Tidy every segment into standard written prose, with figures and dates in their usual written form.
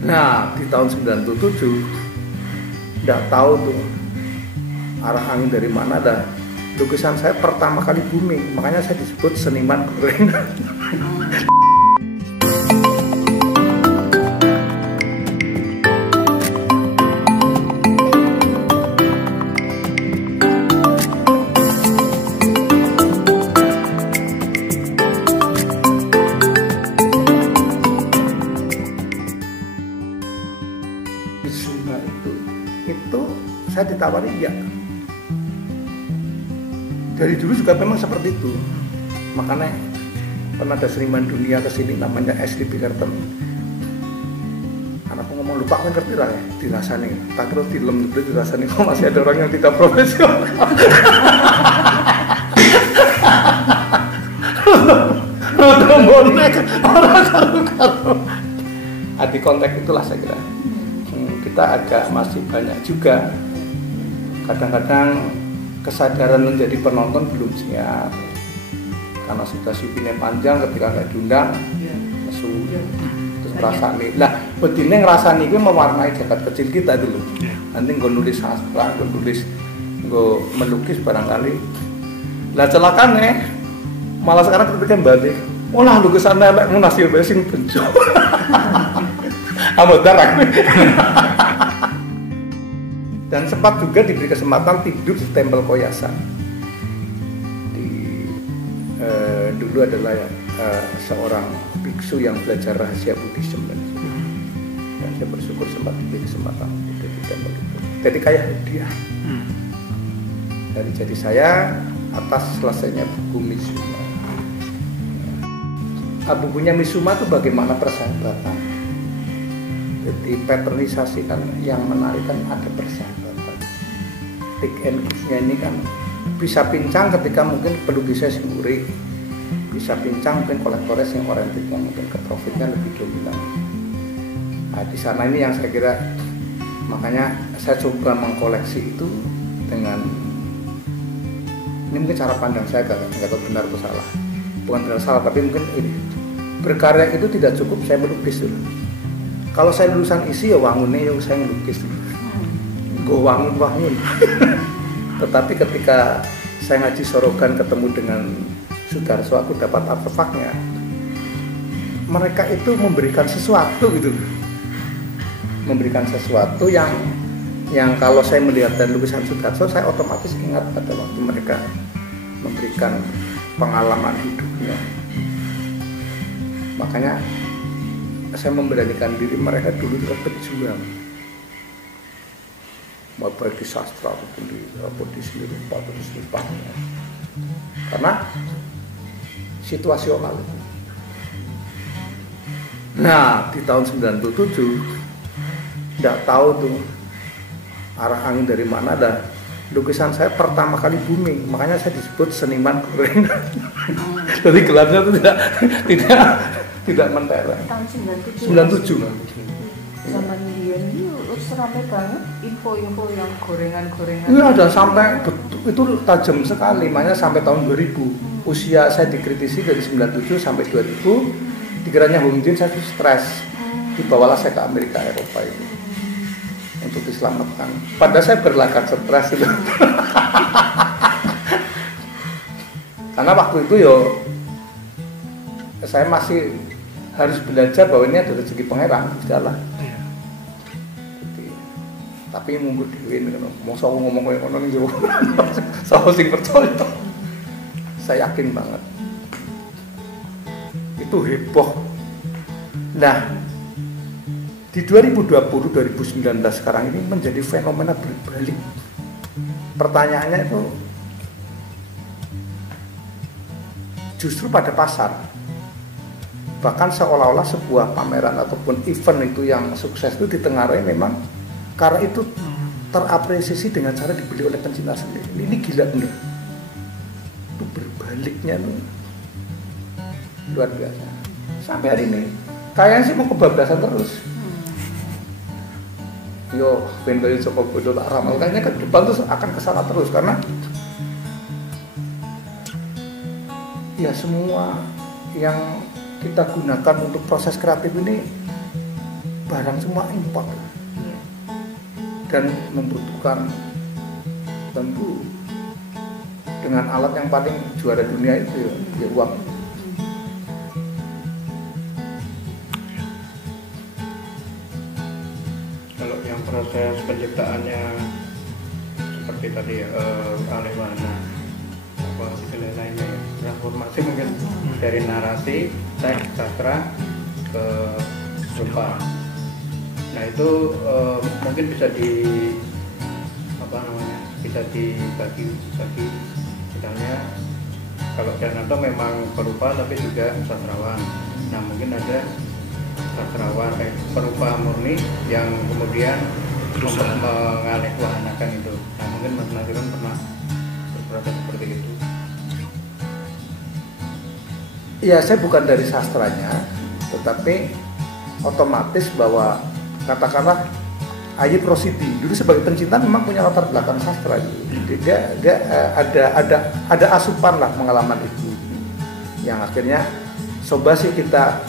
Nah, di tahun 97 nggak tahu tuh arah angin dari mana, ada lukisan saya pertama kali booming, makanya saya disebut seniman gorengan. Misuma itu saya ditawari ya. Dari dulu juga memang seperti itu. Makanya pernah ada seniman dunia kesini namanya Ashley Bickerton. Anakku ngomong lupa kan ngerti lah ya, dirasani. Tak terus film itu dirasani kok masih ada orang yang tidak profesional. Rodong bonek orang karu-karu. Di konteks itulah saya kira. Kita agak masih banyak juga kadang-kadang kesadaran menjadi penonton belum siap karena sudah syutingnya panjang, ketika nggak diundang nesu terus ngerasani lah bedine ngerasani itu mewarnai jagat kecil kita dulu. Nanti gue nulis sastra, gue melukis barangkali lah celakane malah sekarang ketika balik olah lukisan elek hasil besin benjo amot darah. Dan sempat juga diberi kesempatan tidur di Tempel Koyasan. Dulu adalah seorang biksu yang belajar rahasia Buddhism dan saya bersyukur sempat diberi kesempatan tidur di tempel itu. Jadi kayak hadiah dari jadi saya atas selesainya buku Misuma. Bukunya Misuma itu bagaimana persahabatan. Jadi paternisasi kan yang menarik kan ada persahabatan. Take and give-nya ini kan bisa pincang ketika mungkin pelukisnya singuri, bisa pincang mungkin kolektornya yang oriented yang mungkin ke profitnya lebih dominan. Nah, di sana ini yang saya kira makanya saya coba mengkoleksi itu dengan ini mungkin cara pandang saya nggak tahu benar atau salah, bukan benar salah tapi mungkin ini berkarya itu tidak cukup saya melukis dulu. Kalau saya lulusan isi ya wangunnya ya saya ngelukis gue wangun. Tetapi ketika saya ngaji Sorogan ketemu dengan Sudarso aku dapat artefaknya, mereka itu memberikan sesuatu gitu, memberikan sesuatu yang kalau saya melihat dari lukisan Sudarso saya otomatis ingat pada waktu mereka memberikan pengalaman hidupnya. Makanya saya memberanikan diri mereka dulu juga berjuang, baik di sastra ataupun di seni rupa atau di seni panggung, karena situasional. Nah, di tahun 97 nggak tahu tuh arah angin dari mana, ada lukisan saya pertama kali booming, makanya saya disebut seniman gorengan. Jadi gelarnya itu tidak mentereng. Tahun 97. Zaman dia ini ramai banget info-info yang gorengan-gorengan. Iya, ada sampai itu tajam sekali, makanya sampai tahun 2000. Usia saya dikritisi dari 97 sampai 2000. Dikiranya Hong Jin saya stres. Dibawalah saya ke Amerika Eropa itu untuk diselamatkan. Padahal saya berlakat stres itu. Karena waktu itu saya masih harus belajar bahwa ini ada rezeki pangeran, sudahlah. Tapi munggu diwin mau saya ngomong kayak ngono ning jero. Saya sing percaya. Saya yakin banget. Itu heboh. Nah, di 2020 2019 sekarang ini menjadi fenomena berbalik. Pertanyaannya itu justru pada pasar. Bahkan seolah-olah sebuah pameran ataupun event itu yang sukses itu ditengarai memang karena itu terapresiasi dengan cara dibeli oleh pencinta sendiri. Ini gila bener. Itu berbaliknya tuh luar biasa. Sampai hari ini kayaknya sih mau kebablasan terus. Yo, Bendoyo Joko Bodo tak ramal kayaknya ke depan tuh akan kesana terus karena ya semua yang kita gunakan untuk proses kreatif ini barang semua import Iya. dan membutuhkan tentu dengan alat yang paling juara dunia itu ya uang. Kalau yang proses penciptaannya seperti tadi ya, oleh mana apa istilah lainnya ya, transformasi mungkin dari narasi teks sastra ke rupa. Nah itu mungkin bisa bisa dibagi misalnya kalau Dananto memang perupa tapi juga sastrawan. Nah mungkin ada sastrawan perupa murni yang kemudian mengalih wahanakan itu. Nah mungkin Mas Nasiron pernah berproses seperti itu. Ya saya bukan dari sastranya, tetapi otomatis bahwa katakanlah Ayub Rosidi dulu sebagai pencinta memang punya latar belakang sastra. Dia ada asupan lah pengalaman itu, yang akhirnya coba sih kita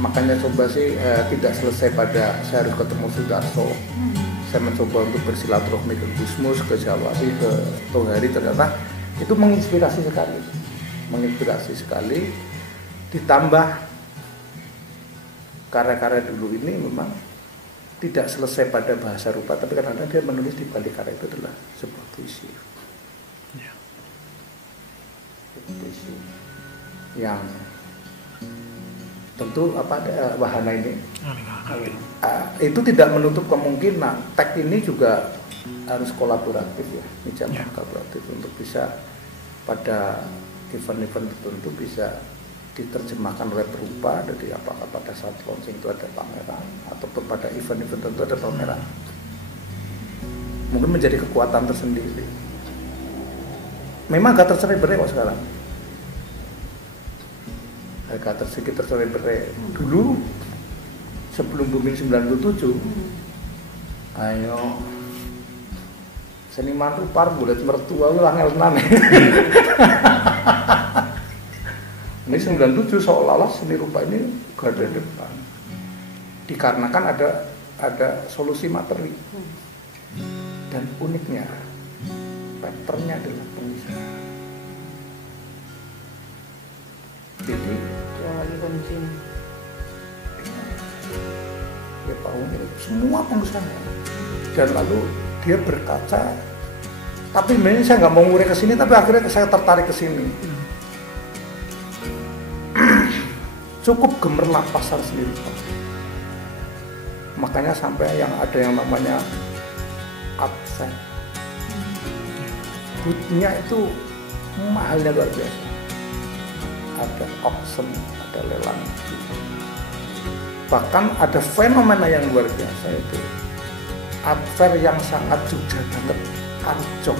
makanya coba sih tidak selesai pada saya harus ketemu Sudarso. Saya mencoba untuk bersilaturahmi ke Gusmus, ke Jawabi, ke Tohari, ternyata itu menginspirasi sekali. Ditambah karya-karya dulu ini memang tidak selesai pada bahasa rupa, tapi kadang-kadang dia menulis di balik karya itu adalah sebuah puisi. Ya. Puisi yang tentu wahana ini itu tidak menutup kemungkinan teks ini juga harus kolaboratif ya, pinjaman kolaboratif untuk bisa pada event-event tertentu bisa diterjemahkan oleh perupa. Jadi apakah pada saat launching itu ada pameran ataupun pada event-event tertentu ada pameran, mungkin menjadi kekuatan tersendiri. Memang gak tercerai-berai kok sekarang, agak sedikit tercerai-berai. Dulu sebelum booming 97, ayo seniman rupa bulat mertua ulang elnan. Ini 97 seolah-olah seni rupa ini garda depan, dikarenakan ada solusi materi dan uniknya patternnya adalah pengusaha. Jadi Ya lagi kencing. ya Pak Uni semua pengusaha dan lalu dia berkaca. Tapi sebenarnya saya nggak mau ngurek ke sini, tapi akhirnya saya tertarik ke sini. Cukup gemerlap pasar sendiri, makanya sampai yang ada yang namanya adsen, bootnya itu mahalnya luar biasa. Ada auction, ada lelang, bahkan ada fenomena yang luar biasa itu art fair yang sangat Jogja banget, Arjok.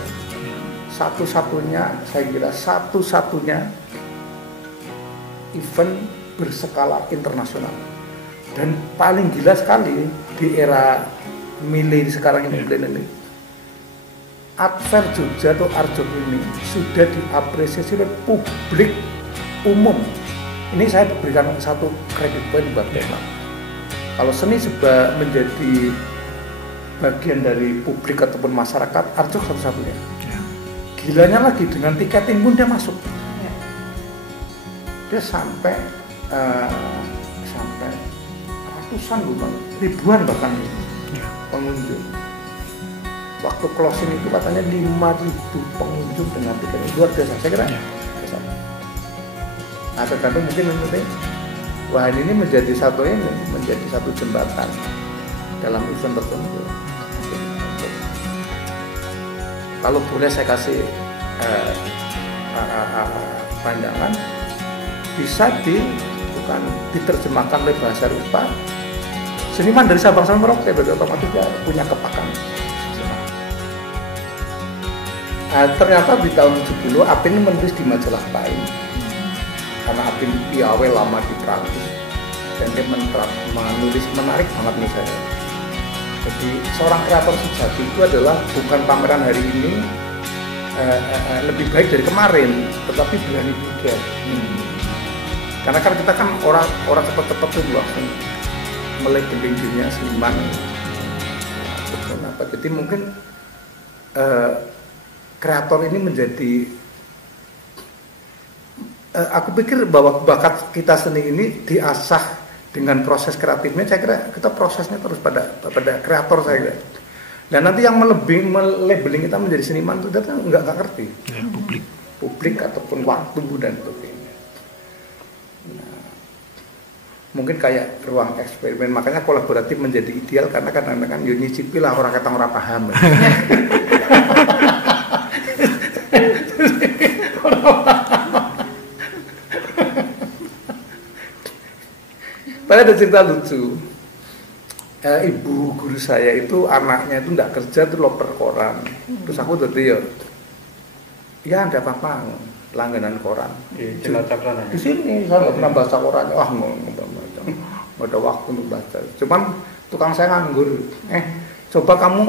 Satu-satunya, saya kira satu-satunya event berskala internasional dan paling gila sekali di era milenial sekarang ini. Art Fair Jogja atau Arjok ini sudah diapresiasi oleh publik umum. Ini saya berikan satu kredit poin buat Vietnam. Kalau seni menjadi bagian dari publik ataupun masyarakat, Arjok satu-satunya. Gilanya lagi dengan tiketing pun dia masuk. Dia sampai ratusan ribuan bahkan pengunjung. Waktu closing itu katanya 5.000 pengunjung dengan tiket, luar biasa. Saya kira biasa. Nah tergantung mungkin nanti wahana ini menjadi satu jembatan dalam event tertentu. Kalau boleh saya kasih pandangan, bisa diterjemahkan oleh bahasa rupa. Seniman dari Sabang sampai Merauke berarti otomatis dia punya kepakan. Ternyata di tahun 70 Apin menulis di majalah Time, karena Apin piawai lama di Prancis dan dia menulis menarik banget menurut saya. Jadi seorang kreator sejati itu adalah bukan pameran hari ini lebih baik dari kemarin, tetapi berani juga. Karena kan kita kan orang cepet-cepet tuh langsung melabeling dirinya seniman. Kenapa? Jadi mungkin kreator ini menjadi aku pikir bahwa bakat kita seni ini diasah dengan proses kreatifnya. Saya kira kita prosesnya terus pada kreator saya kira. Dan nanti yang melabeling kita menjadi seniman itu kita nggak ngerti. Ya, publik ataupun waktu dan sebagainya. Nah, mungkin kayak ruang eksperimen, makanya kolaboratif menjadi ideal karena kadang-kadang yo nyicipi lah orang kata ora paham. Tapi ada cerita lucu. Ibu guru saya itu anaknya itu nggak kerja tuh loper koran. Terus aku tadi ya ada apa-apa langganan koran Di Cilacap sana. di sini saya nggak pernah baca koran. Wah nggak ada waktu untuk baca. Cuman tukang saya nganggur. Coba kamu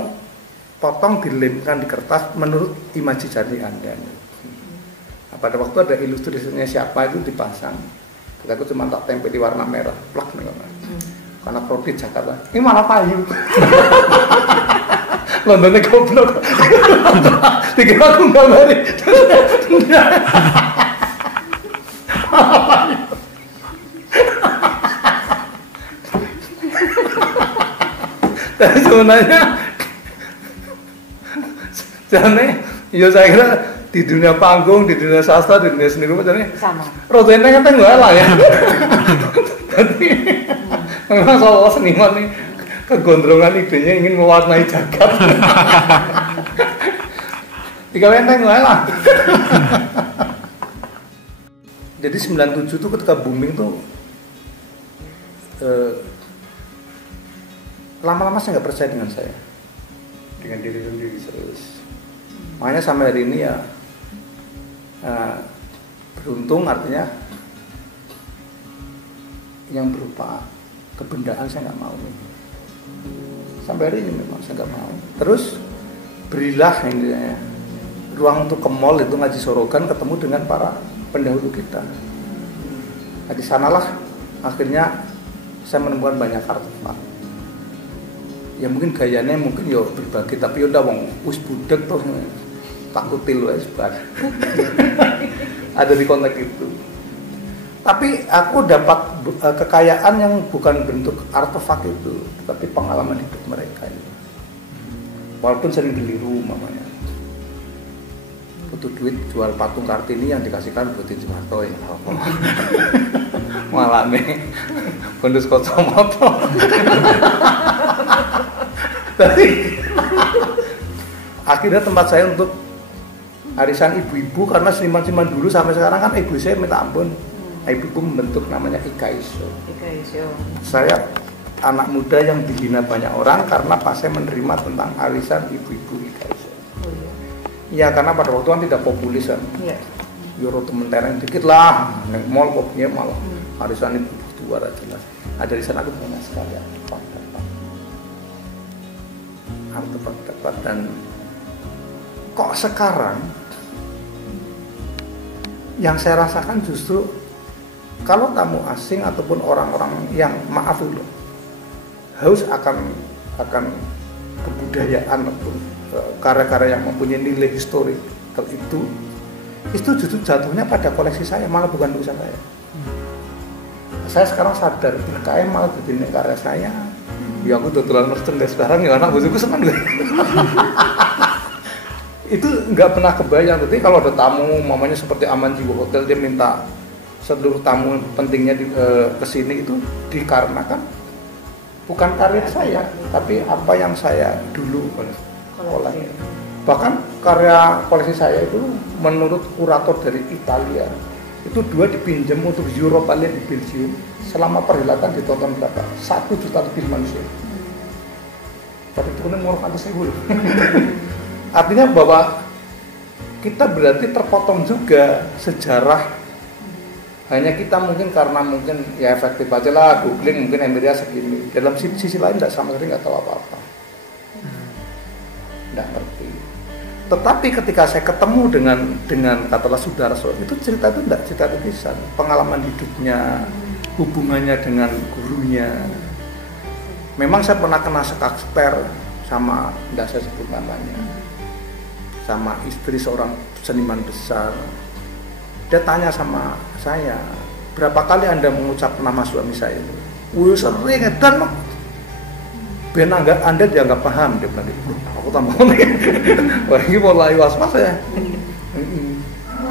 potong dilemkan di kertas menurut imajinasi Anda. Nah, pada waktu ada ilustrasinya siapa itu dipasang. Aku cuma tak tempel di warna merah, plak nih karena Prodi Jakarta. Ini malah payu. Londonnya goblok. Tiga aku nggak tapi sebenarnya ya saya kira di dunia panggung, di dunia sastra, di dunia seni rupa jadi sama. Rodenya kan enggak lah ya. Jadi memang soal seniman nih kegondrongan idenya ingin mewarnai jagat. Tiga lenteng lah. Jadi 97 tuh ketika booming tuh lama-lama saya nggak percaya dengan saya, dengan diri sendiri serius. Makanya sampai hari ini ya beruntung, artinya yang berupa kebendaan saya nggak mau. Sampai hari ini memang saya nggak mau. Terus berilah intinya ruang untuk ke mall itu Ngaji Sorogan ketemu dengan para pendahulu kita. Nah, di sanalah akhirnya saya menemukan banyak artefak. Ya mungkin gayanya mungkin yo berbagi, tapi udah wong wis budek tuh takutil wis bar. Ada di konteks itu. Tapi aku dapat kekayaan yang bukan bentuk artefak itu, tapi pengalaman hidup mereka ini. Walaupun sering keliru mamanya. Butuh duit jual patung Kartini yang dikasihkan buat Soeharto ya apa. Malah nih Bondus Kocomoto. Tapi akhirnya tempat saya untuk arisan ibu-ibu, karena seniman-seniman dulu sampai sekarang kan ibu saya minta ampun. Ibu membentuk namanya IKAISO. Saya anak muda yang dibina banyak orang karena pas saya menerima tentang arisan ibu-ibu IKAISO. Oh, iya. Ya karena pada waktu kan tidak populis kan. Iya. Euro temen dikit lah, neng mall popnya malah arisan ibu tua jelas. Ada di sana tuh banyak sekali artefak dan kok sekarang yang saya rasakan justru kalau tamu asing ataupun orang-orang yang maaf dulu haus akan kebudayaan ataupun karya-karya yang mempunyai nilai historikal itu justru jatuhnya pada koleksi saya, malah bukan usaha saya. Saya sekarang sadar BKM malah jadi karya saya. Ya aku dodolan merchandise sekarang ya anak bojoku senang deh. Itu nggak pernah kebayang. Jadi kalau ada tamu mamanya seperti Aman Jiwa Hotel, dia minta seluruh tamu pentingnya ke sini, itu dikarenakan bukan karya saya, tapi apa yang saya dulu koleksi. Bahkan karya koleksi saya itu menurut kurator dari Italia itu 2 dipinjam untuk Europa League di Belgium. Selama perhelatan ditonton berapa? 1 juta lebih manusia. Tapi turunnya murah atas 1.000. Artinya bahwa kita berarti terpotong juga sejarah. Hanya kita mungkin karena mungkin ya efektif aja lah, googling mungkin Emilia segini. Dalam sisi lain tidak sama sekali, nggak tahu apa-apa. Nggak ngerti. Tetapi ketika saya ketemu dengan katalah Sudarso, itu cerita itu tidak cerita tulisan, pengalaman hidupnya, hubungannya dengan gurunya, Memang saya pernah kena sekakster sama, nggak saya sebut namanya, sama istri seorang seniman besar. Dia tanya sama saya, berapa kali Anda mengucap nama suami saya? Wih, sering edan mak. Biar Anda dianggap paham, dia bilang gitu. Aku tambah nih. Wah, ini mulai was-was ya.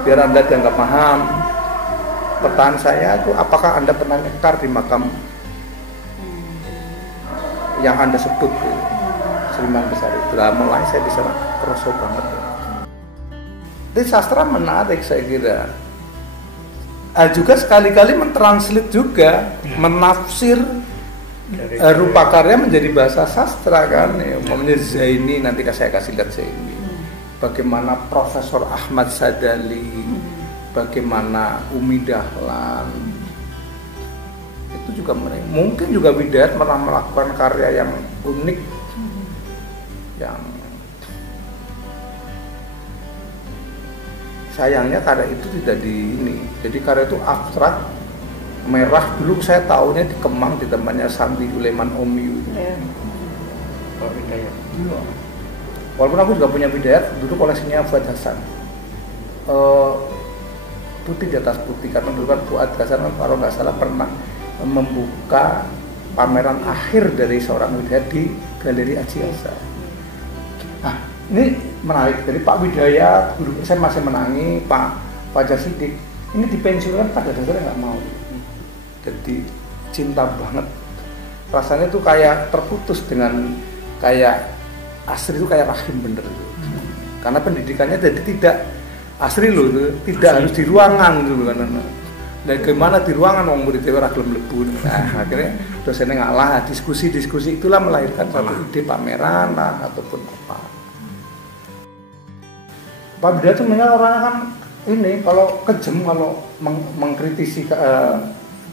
Biar Anda dianggap paham. Pertanyaan saya itu, apakah Anda pernah nyekar di makam yang Anda sebut seniman besar itu? Lah mulai saya bisa kerosok banget. Jadi sastra menarik saya kira. Juga sekali-kali mentranslate juga, menafsir rupa karya menjadi bahasa sastra kan. Umpamanya Zaini, nanti saya kasih lihat Zaini. Bagaimana Profesor Ahmad Sadali, bagaimana Umi Dahlan. Itu juga mereka. Mungkin juga Widayat pernah melakukan karya yang unik, yang sayangnya karya itu tidak jadi karya itu abstrak, merah. Dulu saya tahunya di Kemang di tempatnya Santi Uleman Omiu. Pak Widayat. Iya. Walaupun aku juga punya Widayat, dulu koleksinya Fuad Hasan. Putih di atas putih, karena dulu kan Fuad Hasan kalau nggak salah pernah membuka pameran akhir dari seorang Widayat di Galeri Ajiasa. Nah, ini menarik. Jadi Pak Widayat, guru saya masih menangi Pak Fajar Sidik. Ini dipensiunkan pada dasarnya nggak mau. Jadi cinta banget. Rasanya tuh kayak terputus dengan kayak Asri itu kayak rahim bener. Karena pendidikannya jadi tidak Asri loh, tidak harus di ruangan gitu kan. Dan gimana di ruangan wong murid ora gelem mlebu. Nah, akhirnya dosennya ngalah, diskusi itulah melahirkan satu ide pameran lah ataupun apa. Pak Widayat sebenarnya orangnya kan ini kalau kejam kalau mengkritisi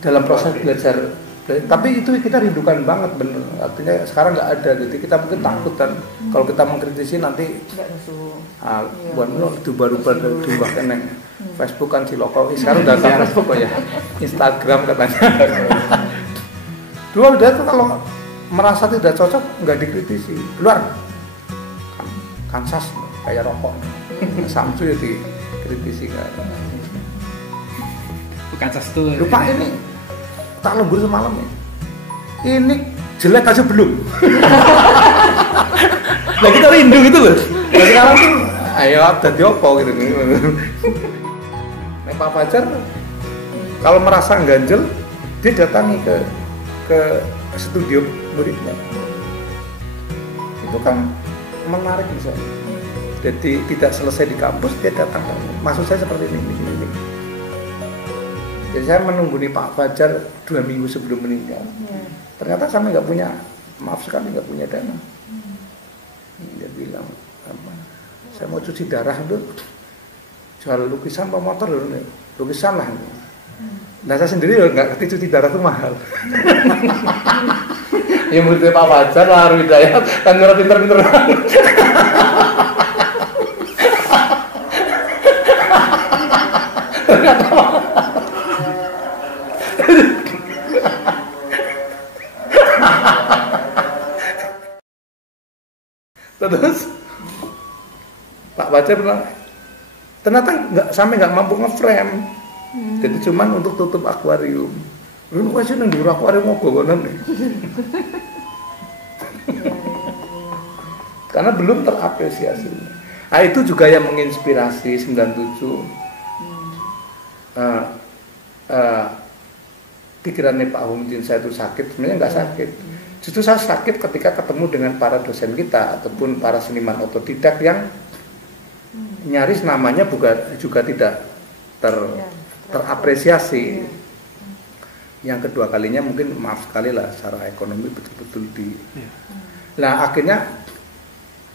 dalam proses belajar, tapi itu kita rindukan banget bener. Artinya sekarang nggak ada, jadi kita mungkin takut kan kalau kita mengkritisi nanti buat itu baru diubah keneng. Facebook kan Ciloko, sekarang udah ada Facebook kok ya, Instagram katanya. Dua udah tuh kalau merasa tidak cocok nggak dikritisi, keluar kansas kayak rokok. Samsu ya dikritisi kan. Bukan sestu. Lupa ini tak lembur semalam nih. Ini jelek aja belum. Nah kita rindu gitu loh. Nah sekarang tuh ayo jadi apa gitu nih. Pak Fajar kalau merasa ganjel dia datangi ke studio muridnya. Itu kan menarik misalnya. Jadi tidak selesai di kampus dia datang. Maksud saya seperti ini. Jadi saya menunggu nih Pak Fajar 2 minggu sebelum meninggal. Ternyata saya nggak punya, maaf sekali nggak punya dana. Dia bilang, saya mau cuci darah dulu. Jual lukisan apa motor dulu nih, lukisan lah. Nah saya sendiri nggak ngerti cuci darah itu mahal. Ya muridnya Pak Fajar lah, Widayat kan nyuruh pinter-pinter. Terus Pak Fajar bilang ternyata nggak mampu ngeframe, jadi cuman untuk tutup akuarium. Lu kasih nang dhuwur akuarium mau gogonan nih. Karena belum terapresiasi. Nah itu juga yang menginspirasi 97. Pikirannya Pak Humudin saya itu sakit, sebenarnya nggak sakit. Justru saya sakit ketika ketemu dengan para dosen kita ataupun para seniman otodidak yang nyaris namanya juga tidak terapresiasi. Yang kedua kalinya mungkin maaf sekali lah secara ekonomi betul-betul Nah akhirnya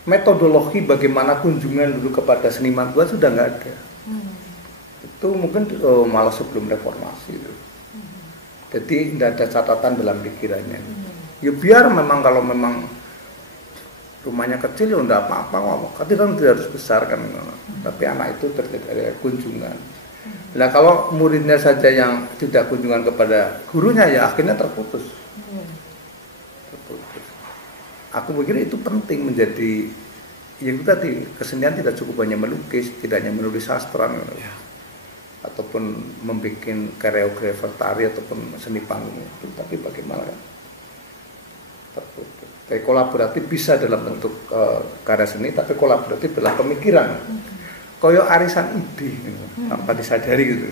metodologi bagaimana kunjungan dulu kepada seniman tua sudah nggak ada. Itu mungkin malah sebelum reformasi itu. Jadi tidak ada catatan dalam pikirannya. Ya biar memang kalau memang rumahnya kecil ya enggak apa-apa, tapi kan tidak harus besar kan. Tapi anak itu terjadi kunjungan. Nah kalau muridnya saja yang tidak kunjungan kepada gurunya ya akhirnya terputus. aku pikir itu penting menjadi, ya itu tadi, kesenian tidak cukup hanya melukis, tidak hanya menulis sastra ya, ataupun membuat koreografer tari ataupun seni panggung itu, tapi bagaimana kan kayak kolaboratif bisa dalam bentuk karya seni, tapi kolaboratif dalam pemikiran, koyo arisan ide tanpa disadari gitu.